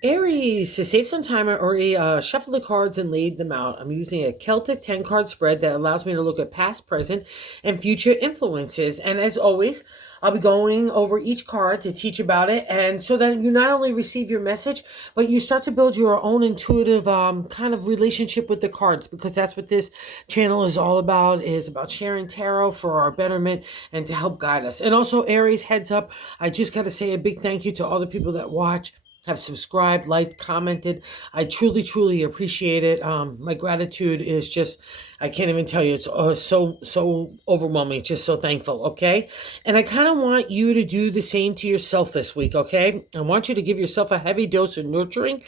Aries, to save some time, I already shuffled the cards and laid them out. I'm using a Celtic 10 card spread that allows me to look at past, present, and future influences. And as always, I'll be going over each card to teach about it. And so that you not only receive your message, but you start to build your own intuitive kind of relationship with the cards, because that's what this channel is all about, is about sharing tarot for our betterment and to help guide us. And also, Aries, heads up, I just got to say a big thank you to all the people that watch, have subscribed, liked, commented. I truly, truly appreciate it. My gratitude is just, I can't even tell you. It's so overwhelming. Just so thankful. Okay. And I kind of want you to do the same to yourself this week. Okay. I want you to give yourself a heavy dose of nurturing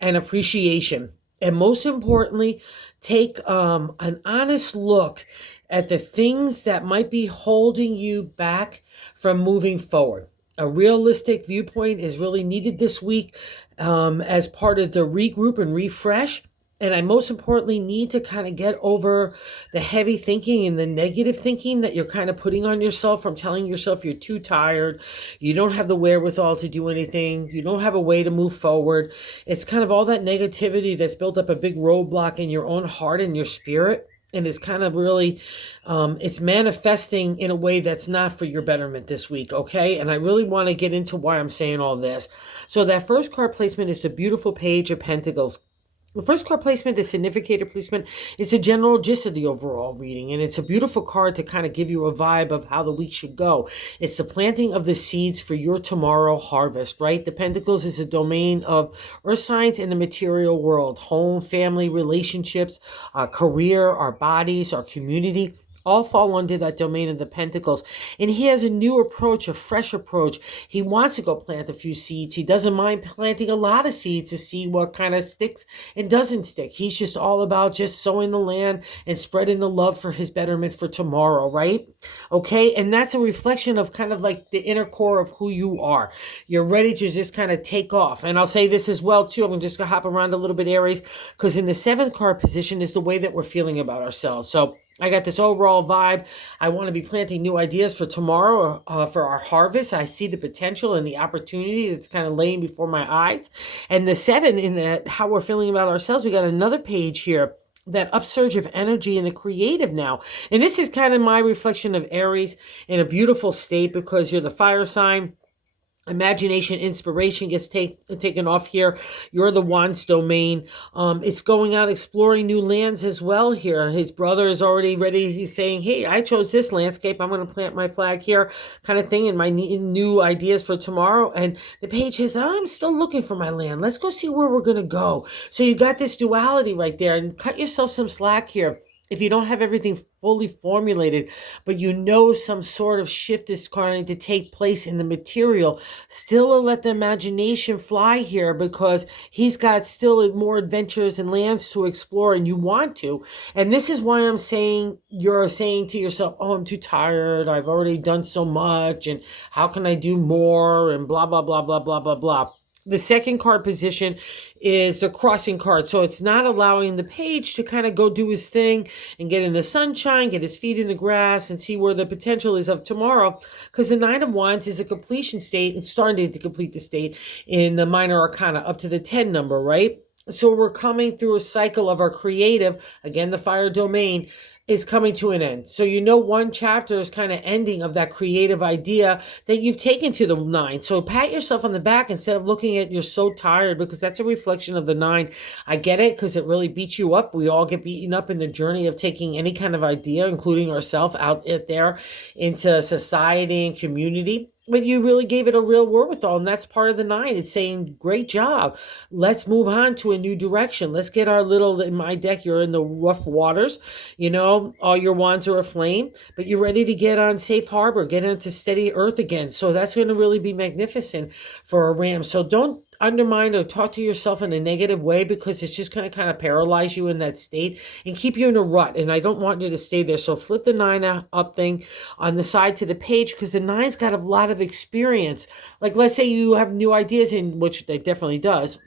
and appreciation. And most importantly, take an honest look at the things that might be holding you back from moving forward. A realistic viewpoint is really needed this week as part of the regroup and refresh. And I most importantly need to kind of get over the heavy thinking and the negative thinking that you're kind of putting on yourself from telling yourself you're too tired, you don't have the wherewithal to do anything, you don't have a way to move forward. It's kind of all that negativity that's built up a big roadblock in your own heart and your spirit. And it's kind of really, it's manifesting in a way that's not for your betterment this week, okay? And I really want to get into why I'm saying all this. So that first card placement is the beautiful Page of Pentacles. The first card placement, the significator placement, is a general gist of the overall reading, and it's a beautiful card to kind of give you a vibe of how the week should go. It's the planting of the seeds for your tomorrow harvest, right? The Pentacles is a domain of earth signs in the material world: home, family, relationships, career, our bodies, our community, all fall under that domain of the Pentacles. And he has a new approach, a fresh approach. He wants to go plant a few seeds. He doesn't mind planting a lot of seeds to see what kind of sticks and doesn't stick. He's just all about just sowing the land and spreading the love for his betterment for tomorrow, right? Okay, and that's a reflection of kind of like the inner core of who you are. You're ready to just kind of take off. And I'll say this as well, too. I'm just going to hop around a little bit, Aries, because in the seventh card position is the way that we're feeling about ourselves. So I got this overall vibe. I want to be planting new ideas for tomorrow, for our harvest. I see the potential and the opportunity that's kind of laying before my eyes. And the seven, in that how we're feeling about ourselves, we got another page here, that upsurge of energy in the creative now. And this is kind of my reflection of Aries in a beautiful state, because you're the fire sign. Imagination, inspiration gets taken off here. You're the Wands domain. It's going out exploring new lands as well here. His brother is already ready. He's saying, hey, I chose this landscape, I'm going to plant my flag here, kind of thing, and my new ideas for tomorrow. And the page says, I'm still looking for my land. Let's go see where we're going to go. So you got this duality right there, and cut yourself some slack here. If you don't have everything fully formulated, but you know some sort of shift is going to take place in the material, still let the imagination fly here, because he's got still more adventures and lands to explore, and you want to. And this is why I'm saying, you're saying to yourself, oh, I'm too tired, I've already done so much, and how can I do more, and blah, blah, blah, blah, blah, blah, blah. The second card position is a crossing card. So it's not allowing the page to kind of go do his thing and get in the sunshine, get his feet in the grass, and see where the potential is of tomorrow. Because the Nine of Wands is a completion state. It's starting to complete the state in the minor arcana up to the 10 number, right? So we're coming through a cycle of our creative, again, the fire domain, is coming to an end. So you know one chapter is kind of ending of that creative idea that you've taken to the 9. So pat yourself on the back instead of looking at you're so tired, because that's a reflection of the 9. I get it, because it really beats you up. We all get beaten up in the journey of taking any kind of idea, including ourselves, out there into society and community. But you really gave it a real wherewithal, and that's part of the 9. It's saying, great job. Let's move on to a new direction. Let's get our little, in my deck, you're in the rough waters. You know, all your wands are aflame, but you're ready to get on safe harbor, get into steady earth again. So that's going to really be magnificent for a ram. So don't undermine or talk to yourself in a negative way, because it's just going to kind of paralyze you in that state and keep you in a rut. And I don't want you to stay there. So flip the 9 up thing on the side to the page, because the 9's got a lot of experience. Like, let's say you have new ideas, in which they definitely does,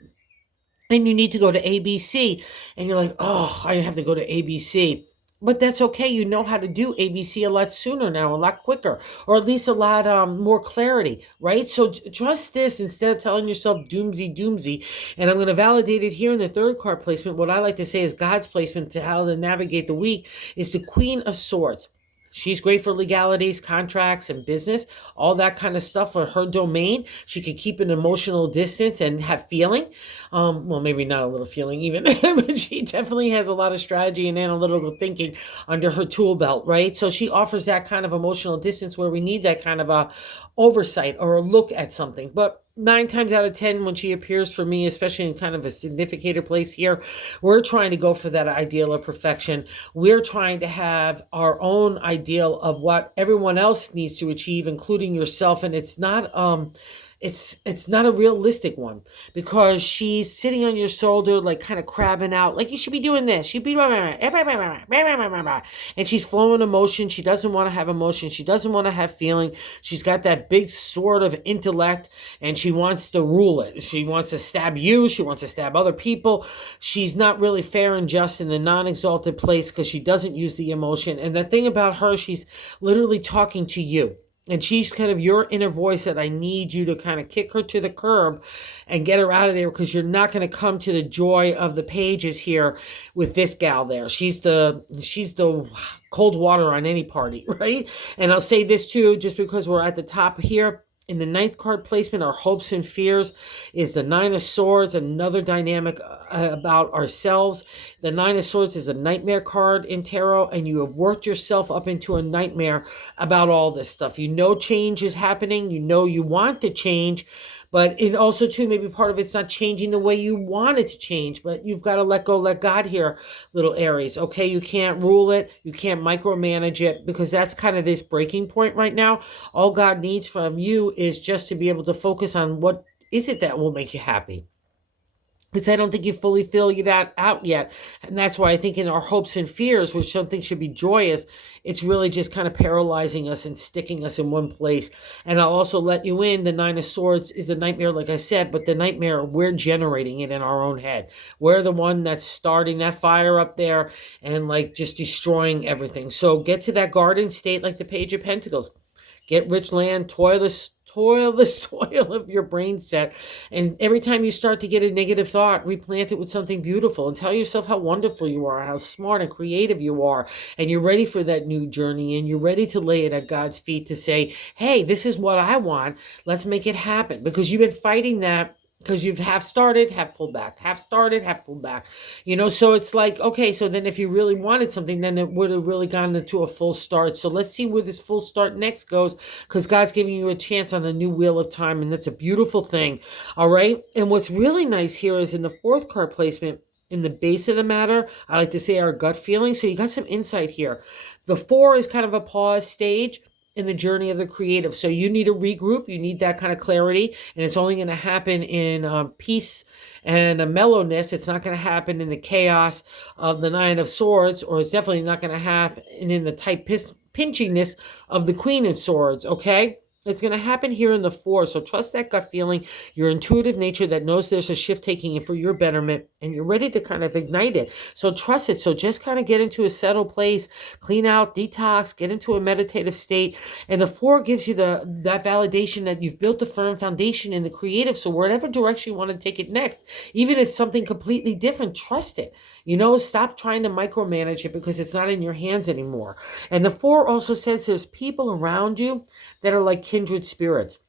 and you need to go to ABC, and you're like, oh, I have to go to ABC. But that's okay. You know how to do ABC a lot sooner now, a lot quicker, or at least a lot more clarity, right? So trust this instead of telling yourself doomsy, doomsy. And I'm going to validate it here in the third card placement. What I like to say is God's placement to how to navigate the week is the Queen of Swords. She's great for legalities, contracts, and business, all that kind of stuff for her domain. She can keep an emotional distance and have feeling. Well, maybe not a little feeling even, but she definitely has a lot of strategy and analytical thinking under her tool belt, right? So she offers that kind of emotional distance where we need that kind of a oversight or a look at something. But 9 times out of 10, when she appears for me, especially in kind of a significator place here, we're trying to go for that ideal of perfection. We're trying to have our own ideal of what everyone else needs to achieve, including yourself. And it's not a realistic one because she's sitting on your shoulder, like kind of crabbing out, like you should be doing this. She'd be and she's flowing emotion. She doesn't want to have emotion. She doesn't want to have feeling. She's got that big sword of intellect and she wants to rule it. She wants to stab you. She wants to stab other people. She's not really fair and just in the non-exalted place because she doesn't use the emotion. And the thing about her, she's literally talking to you. And she's kind of your inner voice that I need you to kind of kick her to the curb and get her out of there because you're not going to come to the joy of the pages here with this gal there. She's the cold water on any party, right? And I'll say this too, just because we're at the top here. In the ninth card placement, our hopes and fears is the Nine of Swords, another dynamic about ourselves. The Nine of Swords is a nightmare card in tarot, and you have worked yourself up into a nightmare about all this stuff. You know change is happening. You know you want to change, but it also too maybe part of it's not changing the way you want it to change. But you've got to let go, let God here, little Aries. Okay, you can't rule it, you can't micromanage it because that's kind of this breaking point right now. All God needs from you is just to be able to focus on what is it that will make you happy, because I don't think you fully feel that out yet. And that's why I think in our hopes and fears, which something should be joyous, it's really just kind of paralyzing us and sticking us in one place. And I'll also let you in, the Nine of Swords is a nightmare, like I said, but the nightmare, we're generating it in our own head. We're the one that's starting that fire up there and like just destroying everything. So get to that garden state like the Page of Pentacles. Get rich land, toil the soil of your brain set. And every time you start to get a negative thought, replant it with something beautiful and tell yourself how wonderful you are, how smart and creative you are. And you're ready for that new journey and you're ready to lay it at God's feet to say, hey, this is what I want. Let's make it happen. Because you've been fighting that because you've half started, half pulled back, half started, half pulled back, so it's like, okay, so then if you really wanted something, then it would have really gone into a full start. So let's see where this full start next goes, because God's giving you a chance on the new wheel of time, and that's a beautiful thing. All right. And what's really nice here is in the fourth card placement, in the base of the matter, I like to say our gut feeling. So you got some insight here. The 4 is kind of a pause stage in the journey of the creative. So you need to regroup. You need that kind of clarity. And it's only going to happen in peace and a mellowness. It's not going to happen in the chaos of the Nine of Swords, or it's definitely not going to happen in the tight pinchiness of the Queen of Swords, okay? It's going to happen here in the 4. So trust that gut feeling, your intuitive nature that knows there's a shift taking it for your betterment, and you're ready to kind of ignite it. So trust it. So just kind of get into a settled place, clean out, detox, get into a meditative state. And the 4 gives you that validation that you've built a firm foundation in the creative. So whatever direction you want to take it next, even if something completely different, trust it. Stop trying to micromanage it because it's not in your hands anymore. And the 4 also says there's people around you that are like kindred spirits,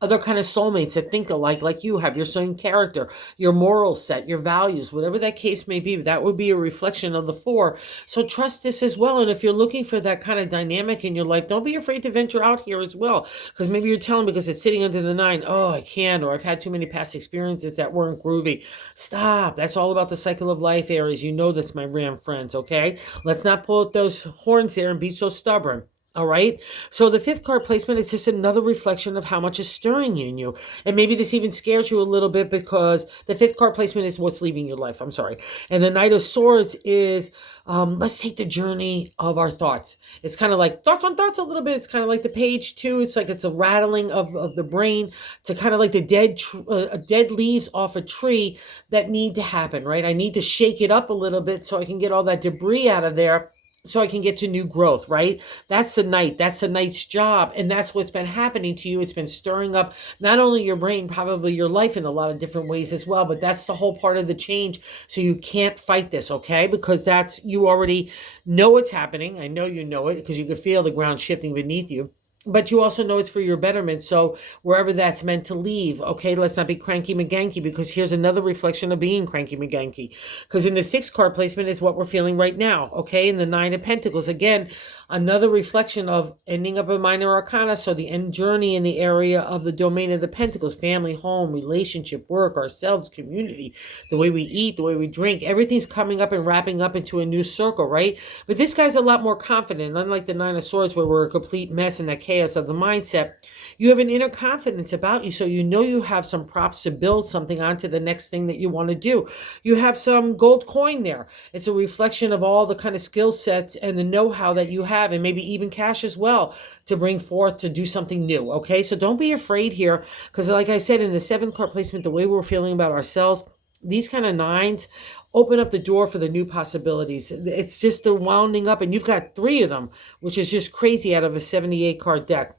other kind of soulmates that think alike, like you have your same character, your moral set, your values, whatever that case may be. That would be a reflection of the 4. So trust this as well. And if you're looking for that kind of dynamic in your life, don't be afraid to venture out here as well, because maybe you're telling because it's sitting under the 9, oh, I can't, or I've had too many past experiences that weren't groovy. Stop. That's all about the cycle of life, Aries. That's my ram friends, okay? Let's not pull out those horns there and be so stubborn. All right. So the fifth card placement is just another reflection of how much is stirring in you. And maybe this even scares you a little bit because the fifth card placement is what's leaving your life. I'm sorry. And the Knight of Swords is let's take the journey of our thoughts. It's kind of like thoughts on thoughts a little bit. It's kind of like the page two. It's like it's a rattling of the brain to kind of like the dead leaves off a tree that need to happen, right? I need to shake it up a little bit so I can get all that debris out of there so I can get to new growth, right? That's the night. That's the night's job. And that's what's been happening to you. It's been stirring up not only your brain, probably your life in a lot of different ways as well. But that's the whole part of the change. So you can't fight this, okay? Because that's, you already know it's happening. I know you know it because you can feel the ground shifting beneath you. But you also know it's for your betterment. So wherever that's meant to leave, okay, let's not be cranky McGanky, because here's another reflection of being cranky McGanky. Because in the sixth card placement is what we're feeling right now, okay? In the Nine of Pentacles, again, another reflection of ending up a minor arcana. So the end journey in the area of the domain of the Pentacles, family, home, relationship, work, ourselves, community, the way we eat, the way we drink, everything's coming up and wrapping up into a new circle, right? But this guy's a lot more confident, unlike the Nine of Swords where we're a complete mess in that chaos of the mindset. You have an inner confidence about you, so you know you have some props to build something onto the next thing that you want to do. You have some gold coin there. It's a reflection of all the kind of skill sets and the know-how that you have, and maybe even cash as well to bring forth to do something new, okay? So don't be afraid here, because like I said, in the seventh card placement, the way we're feeling about ourselves, these kind of nines open up the door for the new possibilities. It's just the wounding up, and you've got three of them, which is just crazy out of a 78 card deck.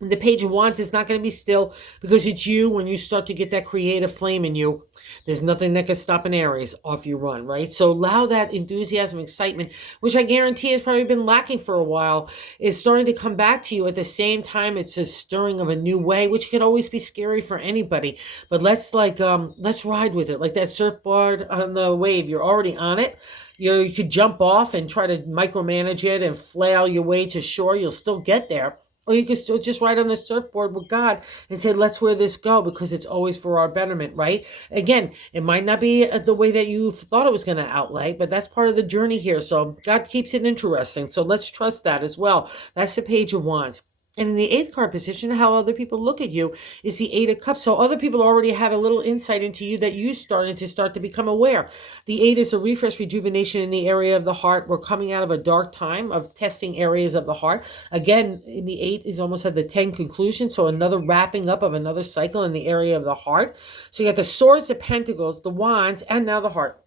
The Page of Wands is not going to be still, because it's you. When you start to get that creative flame in you, there's nothing that can stop an Aries off you run, right? So allow that enthusiasm, excitement, which I guarantee has probably been lacking for a while, is starting to come back to you. At the same time, it's a stirring of a new way, which can always be scary for anybody. But let's ride with it, like that surfboard on the wave. You're already on it. You could jump off and try to micromanage it and flail your way to shore. You'll still get there. Or you can still just ride on the surfboard with God and say, let's where this go, because it's always for our betterment, right? Again, it might not be the way that you thought it was going to outlay, but that's part of the journey here. So God keeps it interesting. So let's trust that as well. That's the Page of Wands. And in the eighth card position, how other people look at you is the Eight of Cups. So other people already had a little insight into you that you start to become aware. The eight is a refresh, rejuvenation in the area of the heart. We're coming out of a dark time of testing areas of the heart. Again, in the eight is almost at the 10 conclusion. So another wrapping up of another cycle in the area of the heart. So you got the swords, the pentacles, the wands, and now the heart.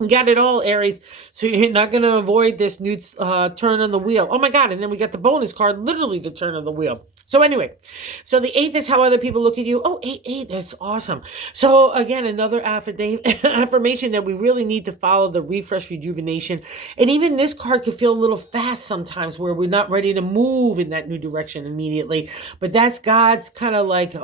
You got it all, Aries. So you're not going to avoid this new turn on the wheel. Oh my God. And then we got the bonus card, literally the turn of the wheel. So anyway, so the eighth is how other people look at you. Oh, eight, that's awesome. So again, another affirmation that we really need to follow the refresh, rejuvenation. And even this card could feel a little fast sometimes, where we're not ready to move in that new direction immediately. But that's God's kind of like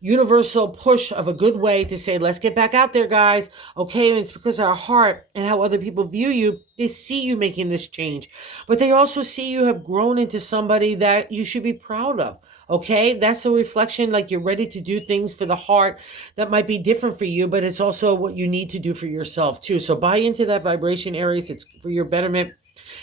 universal push of a good way to say, let's get back out there, guys. Okay, and it's because our heart and how other people view you, they see you making this change, but they also see you have grown into somebody that you should be proud of. Okay, that's a reflection, like you're ready to do things for the heart that might be different for you, but it's also what you need to do for yourself too. So buy into that vibration, Aries. It's for your betterment,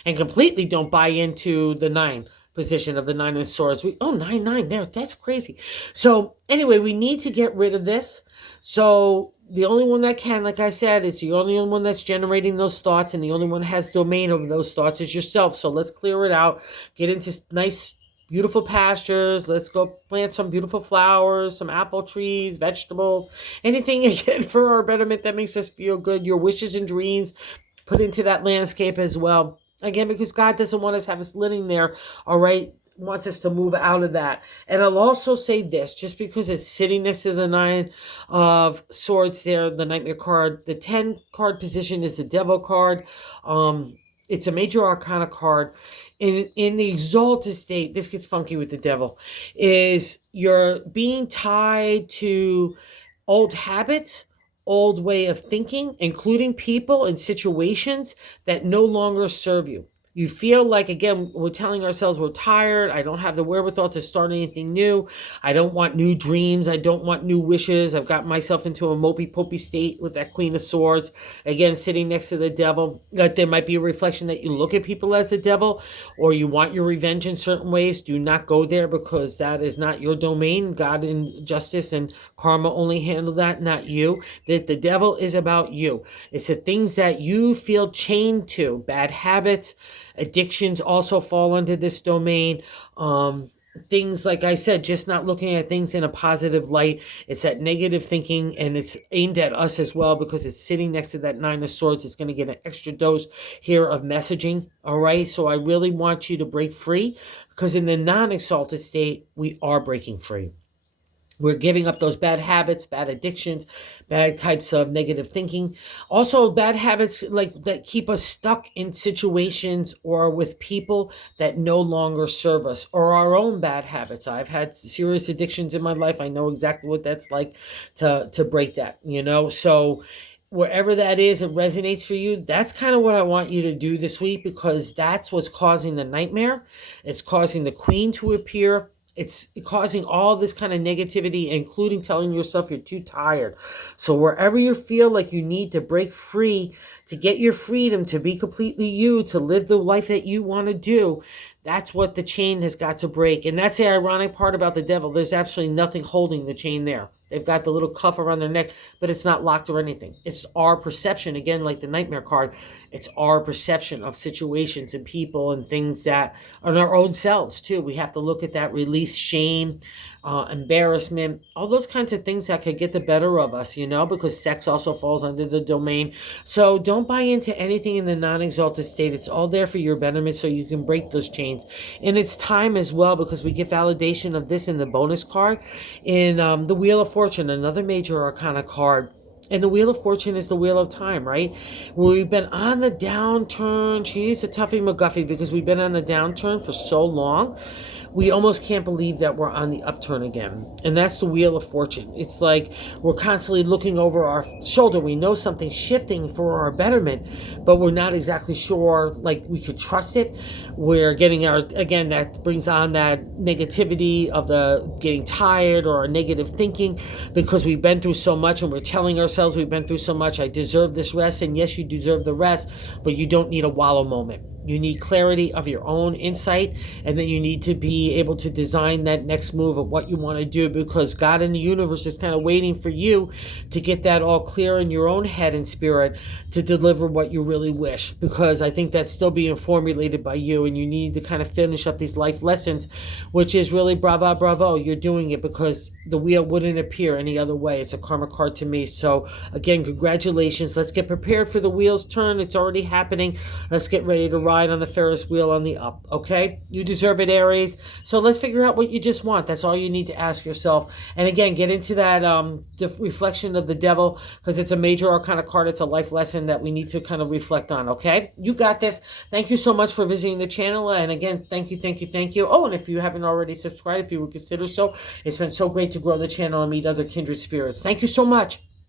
and completely don't buy into the nine position of the Nine of Swords. Nine there. That's crazy. So anyway, we need to get rid of this. So the only one that can, like I said, is the only one that's generating those thoughts, and the only one that has domain over those thoughts is yourself. So let's clear it out. Get into nice, beautiful pastures. Let's go plant some beautiful flowers, some apple trees, vegetables, anything again for our betterment that makes us feel good. Your wishes and dreams, put into that landscape as well. Again, because God doesn't want us to have us living there, all right? Wants us to move out of that. And I'll also say this, just because it's sitting next to the Nine of Swords there, the Nightmare card, the 10 card position is the Devil card. It's a major arcana card. In the exalted state, this gets funky with the Devil, is you're being tied to old habits, old way of thinking, including people and situations that no longer serve you. You feel like, again, we're telling ourselves we're tired. I don't have the wherewithal to start anything new. I don't want new dreams. I don't want new wishes. I've got myself into a mopey-popey state with that Queen of Swords. Again, sitting next to the devil. That there might be a reflection that you look at people as a devil, or you want your revenge in certain ways. Do not go there, because that is not your domain. God and justice and karma only handle that, not you. That the devil is about you. It's the things that you feel chained to. Bad habits, addictions also fall under this domain. Things, like I said, just not looking at things in a positive light. It's that negative thinking, and it's aimed at us as well, because it's sitting next to that Nine of Swords. It's going to get an extra dose here of messaging. All right. So I really want you to break free, because in the non-exalted state, we are breaking free. We're giving up those bad habits, bad addictions, bad types of negative thinking. Also, bad habits like that keep us stuck in situations or with people that no longer serve us, or our own bad habits. I've had serious addictions in my life. I know exactly what that's like to break that, you know? So wherever that is, it resonates for you. That's kind of what I want you to do this week, because that's what's causing the nightmare. It's causing the Queen to appear. It's causing all this kind of negativity, including telling yourself you're too tired. So wherever you feel like you need to break free, to get your freedom, to be completely you, to live the life that you want to do, that's what the chain has got to break. And that's the ironic part about the devil. There's absolutely nothing holding the chain there. They've got the little cuff around their neck, but it's not locked or anything. It's our perception, again, like the nightmare card. It's our perception of situations and people and things that are in our own selves, too. We have to look at that, release shame, embarrassment, all those kinds of things that could get the better of us, you know, because sex also falls under the domain. So don't buy into anything in the non-exalted state. It's all there for your betterment, so you can break those chains. And it's time as well, because we get validation of this in the bonus card in the Wheel of Fortune, another major arcana card. And the Wheel of Fortune is the Wheel of Time, right? We've been on the downturn. She's a toughie McGuffey, because we've been on the downturn for so long. We almost can't believe that we're on the upturn again. And that's the Wheel of Fortune. It's like we're constantly looking over our shoulder. We know something's shifting for our betterment, but we're not exactly sure, like, we could trust it. We're getting our, again, that brings on that negativity of the getting tired or our negative thinking, because we've been through so much, and we're telling ourselves we've been through so much. I deserve this rest. And yes, you deserve the rest, but you don't need a wallow moment. You need clarity of your own insight, and then you need to be able to design that next move of what you want to do, because God in the universe is kind of waiting for you to get that all clear in your own head and spirit to deliver what you really wish, because I think that's still being formulated by you, and you need to kind of finish up these life lessons, which is really bravo, bravo. You're doing it, because the wheel wouldn't appear any other way. It's a karma card to me. So again, congratulations. Let's get prepared for the wheel's turn. It's already happening. Let's get ready to ride on the Ferris wheel on the up. Okay, you deserve it, Aries. So let's figure out what you just want. That's all you need to ask yourself. And again, get into that reflection of the devil, because it's a major arcana card. It's a life lesson that we need to kind of reflect on. Okay, you got this. Thank you so much for visiting the channel, and again, thank you, thank you, thank you. Oh, and if you haven't already subscribed, if you would consider so, it's been so great to grow the channel and meet other kindred spirits. Thank you so much.